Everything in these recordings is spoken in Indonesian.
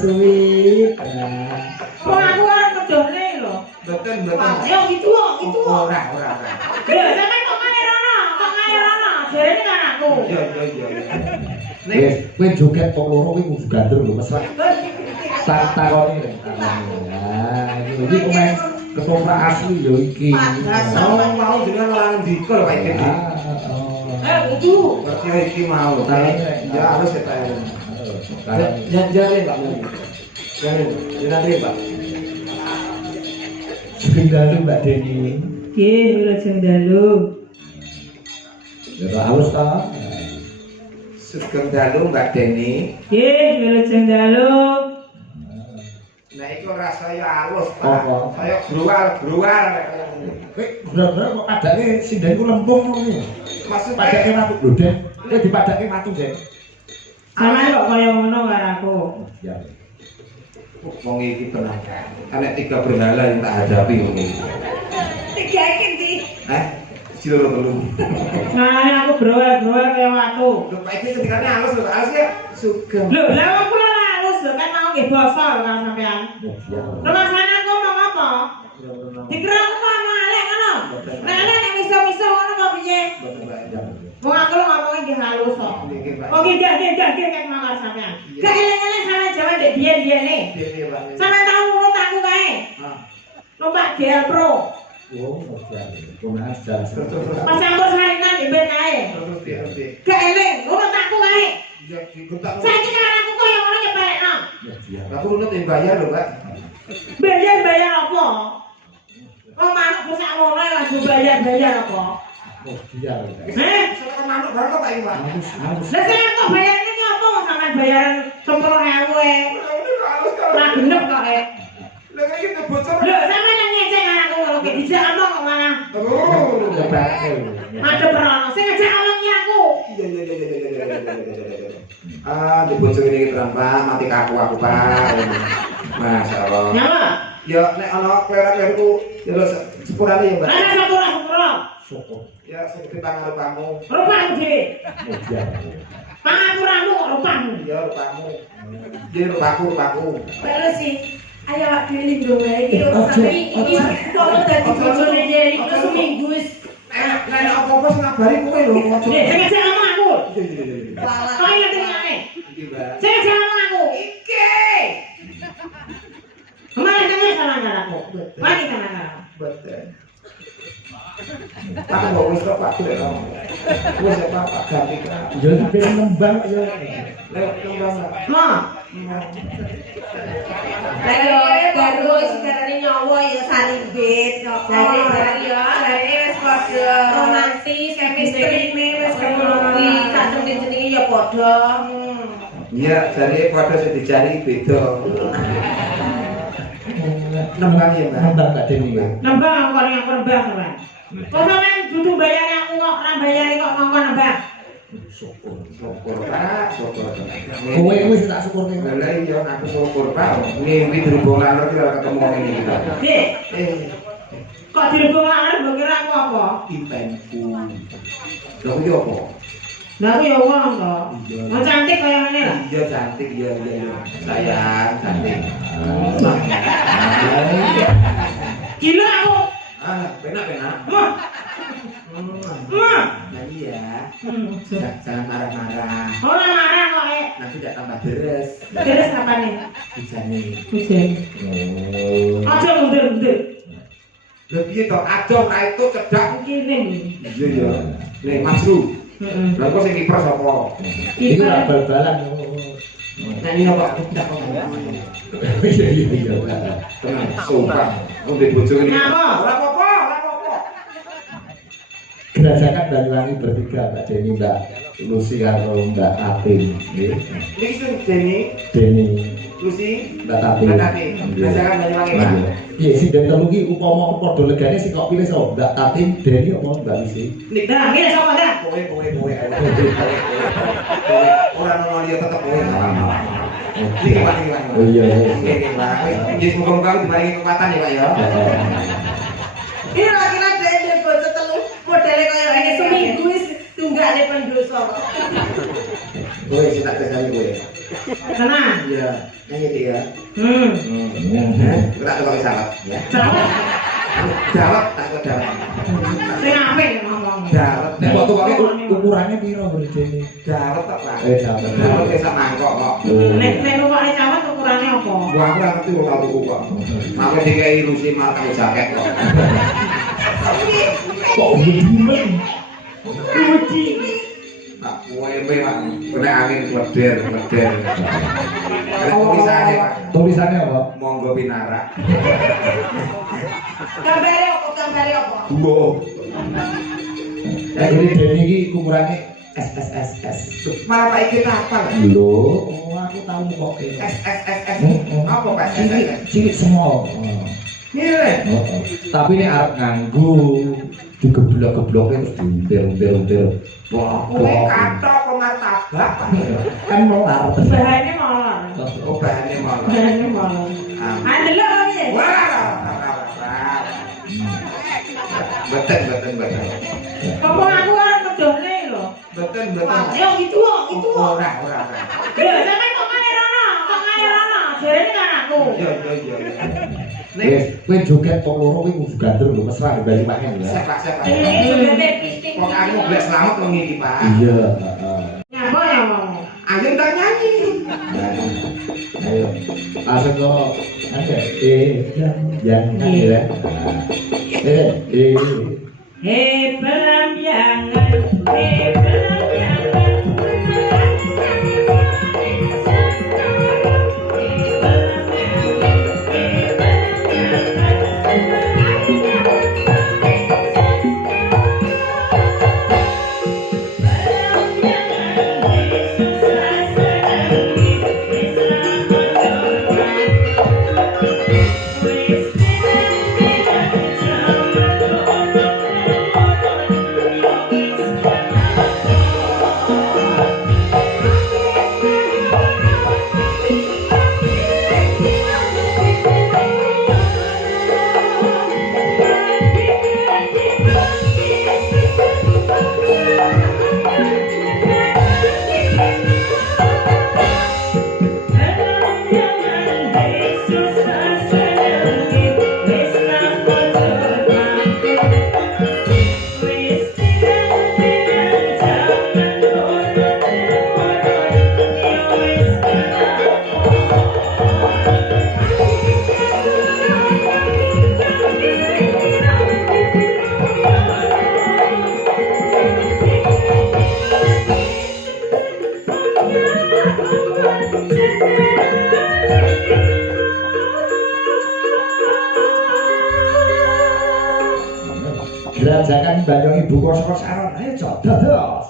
Sweet. Kok aku arep ngedone lho. Mboten. Ya gitu. Ora. Ya sampean kok ngene rono. Jarene kan aku. Iya. Nek kowe joget kok loro kuwi kudu gandrung lho, mesra. Takoni. Nah, iki pemain ketoprak asli yo iki. Mau jenengan orang ndika lho kayak iki. Kudu. Berarti iki mau. Ya harus kita. Jangan Pak. Jangan Pak. Sengdalu Mbak Deni. Nggih, kula sengdalu. Ya halus ta? Sengdalu Mbak Deni. Nggih, kula sengdalu. Nah iku rasanya halus Pak. Saya gruwal. Bener-bener kok padake sindengku lempung ngono. Maksud padake matu lho, Den. Kowe dipadake matu, Den. Sampeyan kok kaya ngono karo aku. Ya. Wong iki tenang. Ana 3 berhala yang tak hadapi wong iki. 3 iki ndi? Ciloro telu. Nah, aku browel kaya watu. Lho Pak iki ketikane halus lho, halus ya. Sugeng. Lho, lha aku ora halus lho, kan mau nggih basa lho kan sampean. Rumasane aku ngomong apa? Dikira aku ngomong elek ngono. Nek nek miso-miso ngono kok piye? Wong aku lho ngomongin nggih halus kok. Oh nggih kek mawar sampean. Gak elek-elek sampe Jawa ndek biyen-biyene. Sampe tau urut aku kae. Numpak GL Pro. Oh, pemain sejarah. Pas campur sarinan di ben kae. Gak elek, urut aku kae. Saiki kan aku koyo ngono nyepelekno. Aku urut yang bayar lho, Pak. Bayar apa? Wong manuk bosak ngono lah bayar apa? Oh, dia. Soal manuk baru kok iki, Pak. Lah sing kok bayarane ki apa wong sampean bayaran 10.000 e. Lah genep kok e. Lah iki bocor. Lho, sampean nang ngecek karo aku ngono ki dijak omong kok malah. Madhep rono sing ngejak omong ki aku. Iya. Dibocor ini terang, Pak. Mati kaku aku, Pak. Masyaallah. Nyapa? Ya nek ana klerak-klerku ya sepurane ya, Mbak. Ana sepura. Syukur. Ya sing dipang kamu. Rupamu dhewe. Iya. Pangapuramu kok rupamu. Iya, rupamu. Iki rupaku. Terus sih ayo awak dhewe lindho wae iki sampe iki kok dadi bojone iki terus seminggu wis. Nek apa-apa sing ngabari kowe lho, ojo. Sing ngejak omong aku. Iya. Kok ngerti ngene? Iki, Mbak. Sing ngejak omong aku. Iki. Kemarin temen sama aku. Mari sama aku. Betul. Pak kok wis kok Pak Dek. Wis ya Pak ganti kan. Yo pengen nembang yo. Lewat nembang. Mo. Ayo terus sekarang nyawa ya salimbit kok. Jadi barang ya, jadi wis padha romantis, chemistry wis ketemu kadung jenenge ya padha. Iya, jadi padha sing dicari beda. Nembang ya, Mbak. Nembang Mbak Deni ya. Nembang aku karo yang nembang sampean. Kok sampean dudu bayar aku kok ora bayari kok ngongkon nembang. Syukur Pak, syukur. Kowe wis tak syukurne. Lah iya aku syukur Pak. Ngimpi dirubung lanang ki ora ketemu ngene iki. Dik. Kok dirubung lanang mbok kira aku apa? Impenku. Lha kuwi apa? Lah aku ya wong to. Mau cantik kaya ngene lah. Iya cantik iya. Sayang cantik. Gila aku. Penak. Mah. Nah iya. Jangan marah-marah. Ora marah kok Nanti tidak tambah deres. Deres apa nih? Bijane. Hujan. Aja mundur. Lha piye to? Adoh ra itu cedak Kirim. Iya ya. Nek Masru. Lha kok sing kiper sapa? Iku ora bal-balan. Nek ini apa aku tidak kok. Iya. Tenang, sopan. Ngombe bojo ini. Ora apa-apa. Gerasakan Banyuwangi bertiga, Mbak Deni, Mbak Lucy karo Mbak Atin. Niki sing Deni, Lucy, Mbak Atin. Gerasakan Banyuwangi, Pak. Iya, sing den telu ki upama padha legane sing kok pilih sapa? Mbak Atin, Deni apa Mbak Lucy? Nek dah, ngene sapa dah? Kowe. Ora ono liya tetep kowe. Iki Pak iki Pak. Oh iya. Iki Pak. Wis muga-muga diparingi kekuatan ya Pak ya. Ini lagi-lagi dia bocah telu modele kaya ngene seminggu wis tunggale pendoso. Kowe sing tak kesani kowe. Tenang. Iya, nang iki ya. Ora tukang salah ya. Jawab tak kok jawab. Sing apik ngomong. Jawab. Nek kok tukake ukurannya piro berjene? Jawab tak Pak. Jawab. Jawab wis sak mangkok kok. Nek numpak cawat ukurane apa? Gua ora ngerti kok tau tuku kok. Mangke dikai ilusi marang jaket kok. Kok begini? Wedi. Pak, kowe Pak, kena angin kleder. Ada tulisannya Pak. Tulisannya apa? Monggo pinarak. Gambare apa? Duo. Ya jadi Deni iki ukurannya SSSS. Malah Pak iki kapal. Lho, aku tahu kok. SSSS. Apa Pak? Cilik small. Iya. Tapi ini arep nganggo digeblok-gebloknya terus diuntir-untir. Wah, Kowe kathok kok martabak. kan melar. Bahannya molor. Oh, bahannya malah. Bahannya molor. Andelok kok piye? Wah. Beten. Ngomong aku ora kedone lho. Beten. Yo gitu kok. Ora. Lho, sampean kok ngene rono? Jarene kan aku. Iya. Kowe joget kok loro kowe kudu gandrung lho, mesra bali panen ya. Sepak. Sebenarnya pisting. Kok aku golek selamat wong iki, Pak. Iya, Nyapa ya ngomong? Ayo tak nyanyi. Ayo. Langsung kok ada yang nyanyi ya. Belambiangan. Gerajakan Banyong Ibu Kosro Saron. Ayo dados.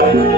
Thank you.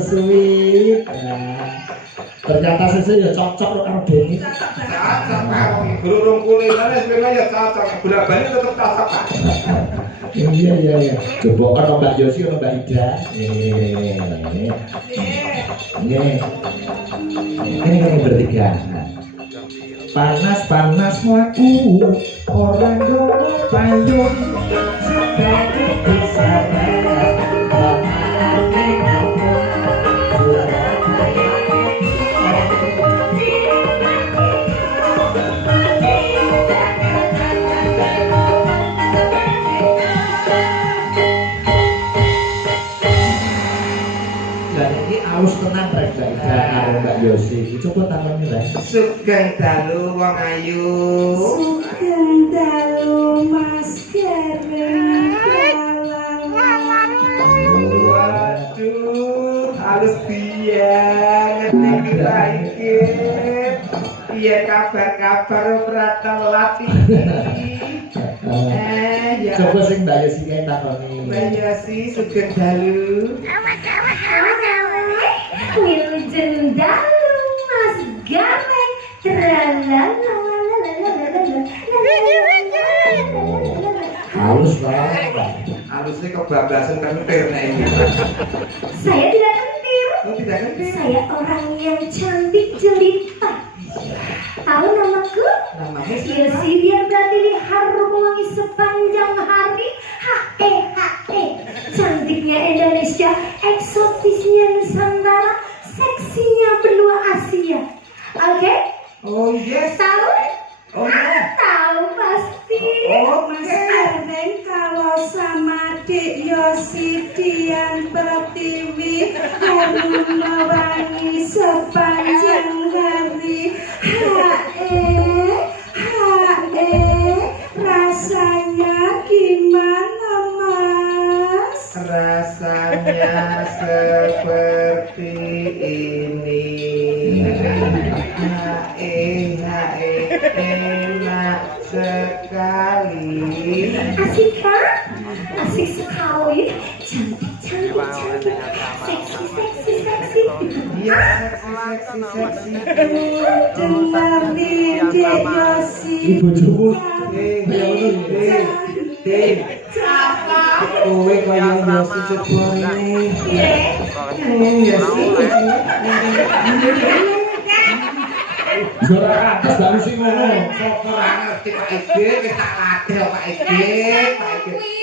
so sweet. Ternyata sesuk ya cocok karo Denny. Cocok karo burung kulinane memang ya cocok. Bola-bali tetep cocok, Pak. Iya. Coba ono Mbak Yosi, ono Mbak Ida. Ini bertiga. Panas aku orang dono payung sebagai kesalahan. Harus tenang rek karo Mbak Yosi. Coba tangannya rek. Sugeng dalu wong ayu. Sugeng dalu Mas Kevin. Waduh, halus biang kita iki. Piye kabar-kabar Pratawati? Ya. Coba sing Mbak Yosi kae takoni. Mbak Yosi sugeng dalu. Wilujeng dalu Mas Gareng. Halus lah. Halusnya kebablasan kami terna ini. Saya tidak kentir. Oh, tidak kentir. Saya orang yang cantik jelita. Tahu namaku? Namanya Yosi biar berarti di harum wangi sepanjang hari. Cantiknya Indonesia, eksotisnya Nusantara, seksinya benua Asia. Oke? Oh yes. Tahu? Oh ya. Tahu pasti. Oh, Mas oke. Ardeng kalau sama Dik Yosi Dian Pertiwi harum wangi sepanjang hari. Rasanya gimana Mas? Rasanya seperti ini. Enak sekali. Asik kan? Asik sekali. Cantik. Seksi. Iya, seksi. Dengar nih Dek Yosi. Ibu cukup. Siapa? Kowe kaya Yosi Cepone. Zora atas baru sih ngomong. Kok ora ngerti Pak Ege, wis tak latih Pak Ege.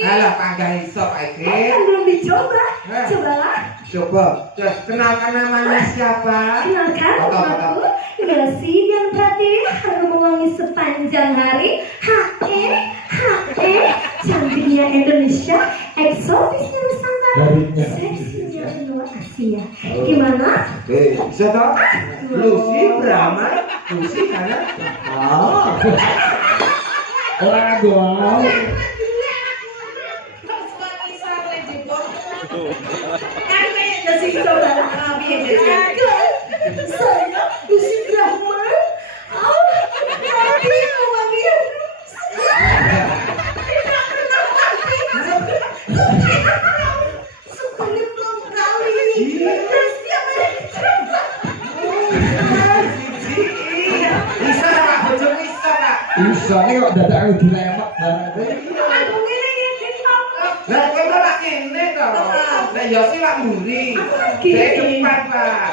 Halah panggah iso Pak Ege. Kan belum dicoba. Cobalah. Coba, kenalkan namanya siapa? Kenalkan namaku Yosi Dian Pratiwi harum wangi sepanjang hari. Cantiknya Indonesia, eksotisnya Nusantara, seksinya benua Asia. Gimana? Bisa toh? Lucy Brahma, Lucy mana? Orang gua. Saya Lucy Brahma. Sukanya belum kali. Bisa Pak, bojo bisa Pak. Bisa nih kok dadak aku dilemak banget. Lah kowe lak kene to. Lah Yosi lak mburi. Saya depan Pak.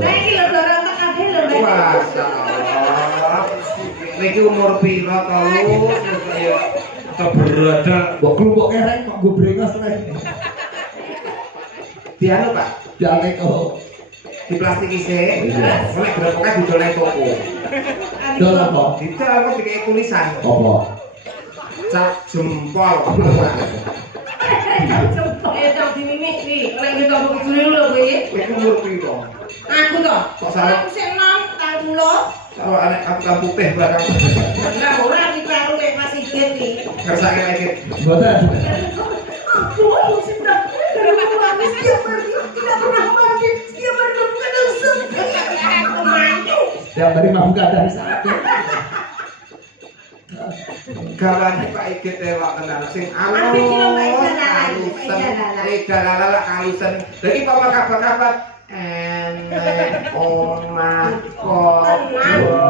Nah ini lho dorong kabeh lho. Masyaallah. Niki umur piro to lu? Kaya keberadaan. Kok kelompok kereng kok gue brengos rek. Dianu Pak, Dialek kok. di plastik isi. Iya. Oleh gerobaknya didoleng toko. Dol apa? Didol kok dikei tulisan. Apa? Cap jempol. Tak dimimik iki. Nek kita kok juri lho kowe. Kowe umur piro? Aku to. Kok salah? Aku sing nom 40. Kalau anak aku kan putih barang. Lah ora iki karo nek Mas Igit iki. Kersake lagi. Boten. Aku sudah habis dia pergi tidak pernah mandi dia benar-benar sepi. Mantu. Tiap hari mabuk ada di sana. gawane Pak Igit ewak tenan sing Tapi iki lho Pak Ida kalusen kalusen lagi apa kabar enek omah kok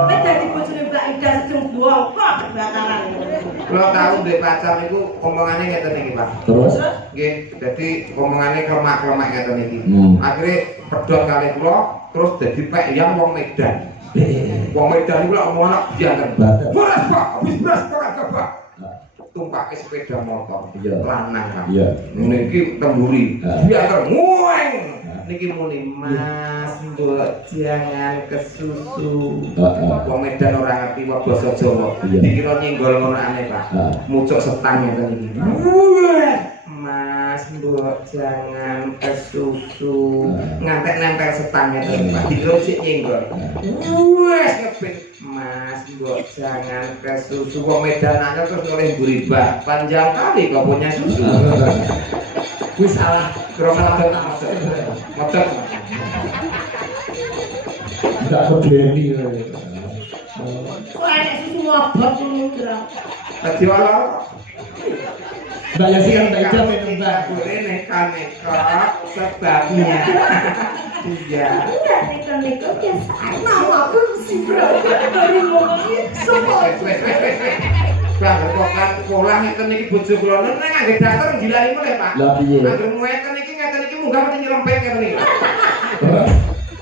wis dadi bojone Mbak Ida sing bongkok bakaran kalau tahu dari pacar itu omongannya ngeten iki Pak Terus? nggih dadi omongane klemak-klemak ngeten iki akhirnya pedhot kali kula terus dadi pek yang wong Medan wong Medan iku lak omong anak biyen beras Pak habis beras Pak tumpake sepeda motor lanang Pak niki temburi biar ngueng niki muni Mas mbok jangan kesusu wong Medan ora ngerti wae basa Jawa dikira nyenggol ngono aneh Pak mucuk setang ngeten iki Mas mbok jangan kesusu ngantek nempel setang ngeten Pak dikira sik nyenggol wes ngepit Mas mbok jangan kesusu wong Medan aja terus oleh mburi bak panjang kali kok punya susu wis salah krono motor Enggak pedeni. kok enek susu ngobot ngono tadi wala Mbak Yasi kan Mbak Ida minum Mbak. boleh neka sebabnya iya nek biasa mau aku sih bro dari ngomongin semua Bang, kok kan pola ngeten iki bojo kula nek ngangge daster gilani meneh, Pak. Lah piye? Angger ngeten iki munggah mesti nyelempet ngeten iki.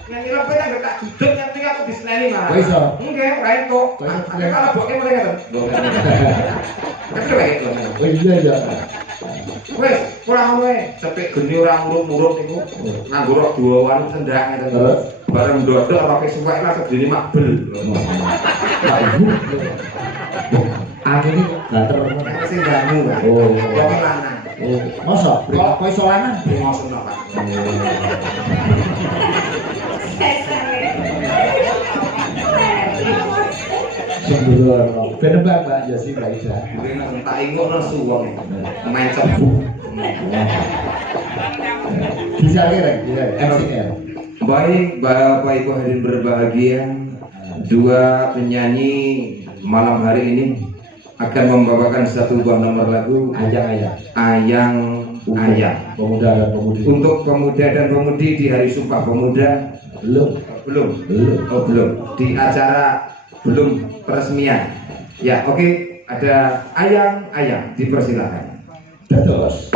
Yang nyelempet angger tak duduk nganti aku diseneni malah. Kok iso? Nggih, ora entuk. Tapi kalau boke mulai ngeten. Tapi wae itu. Oh iya ya. Wes, kurang ngono ae. Cepet geni ora murut-murut niku. Nganggo rok duawan sendak ngeten. Terus bareng ndodok roke suwek lah sedene makbel. Angin ini banter. Sing bangu. Oh. Kok lanang. Oh, masa? Kok iso lanang? Ngono, Pak. Sembrono. Ben Mbak Yasi Mbak Ida. Mungkin tak ingokno suwong. Main cebu. Bisa kira, MC-nya. Baik, Bapak Ibu hadirin berbahagia, dua penyanyi malam hari ini akan membawakan satu buah nomor lagu Ayang Pemuda dan Pemudi. untuk pemuda dan pemudi di hari Sumpah Pemuda. Belum di acara belum peresmian. Ya, oke, ada Ayang, dipersilakan. Terus.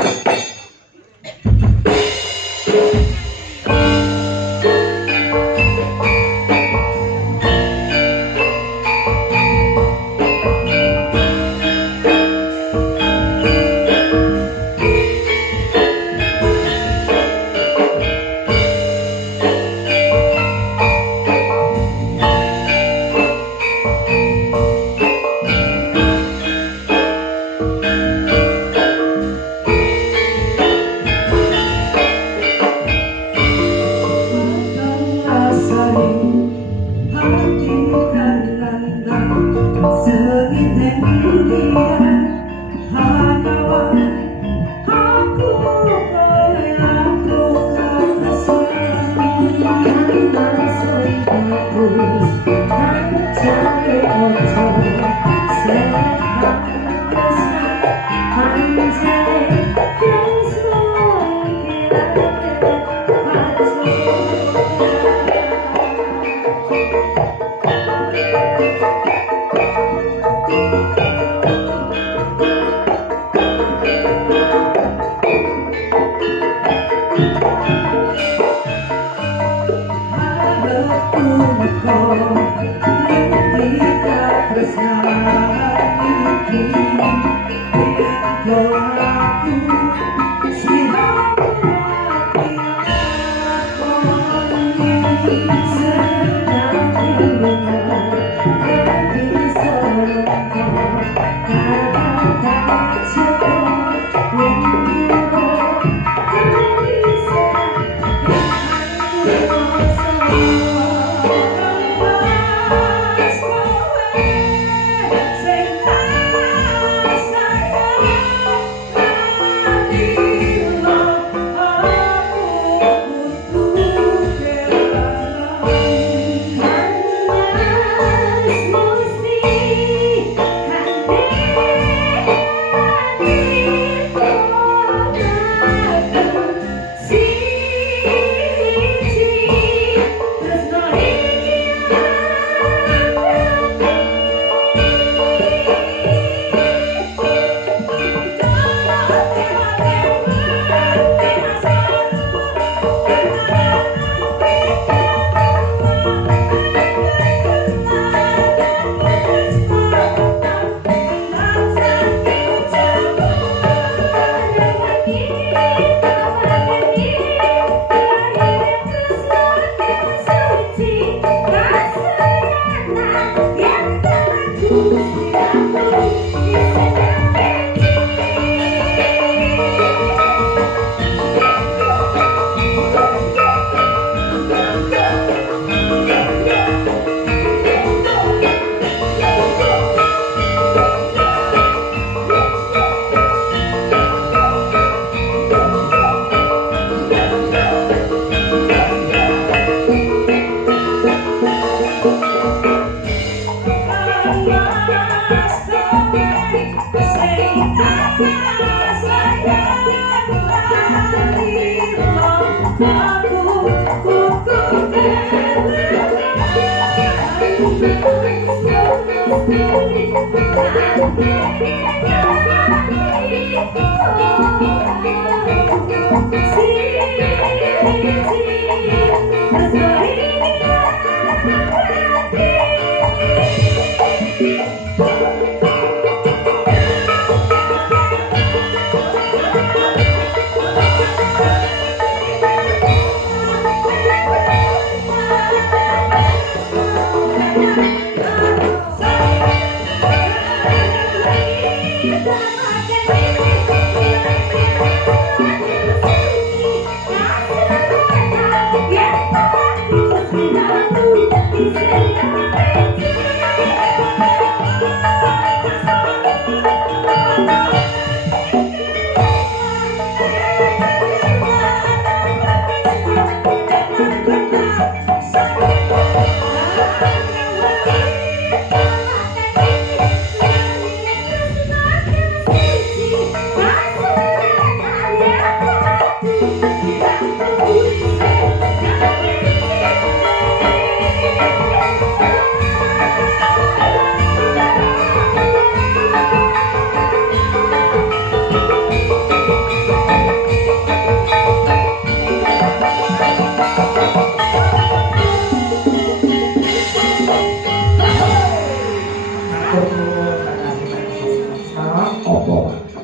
Apa?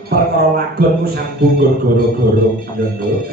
Perkara lagonmu sambung goro-goro ya, Nduk.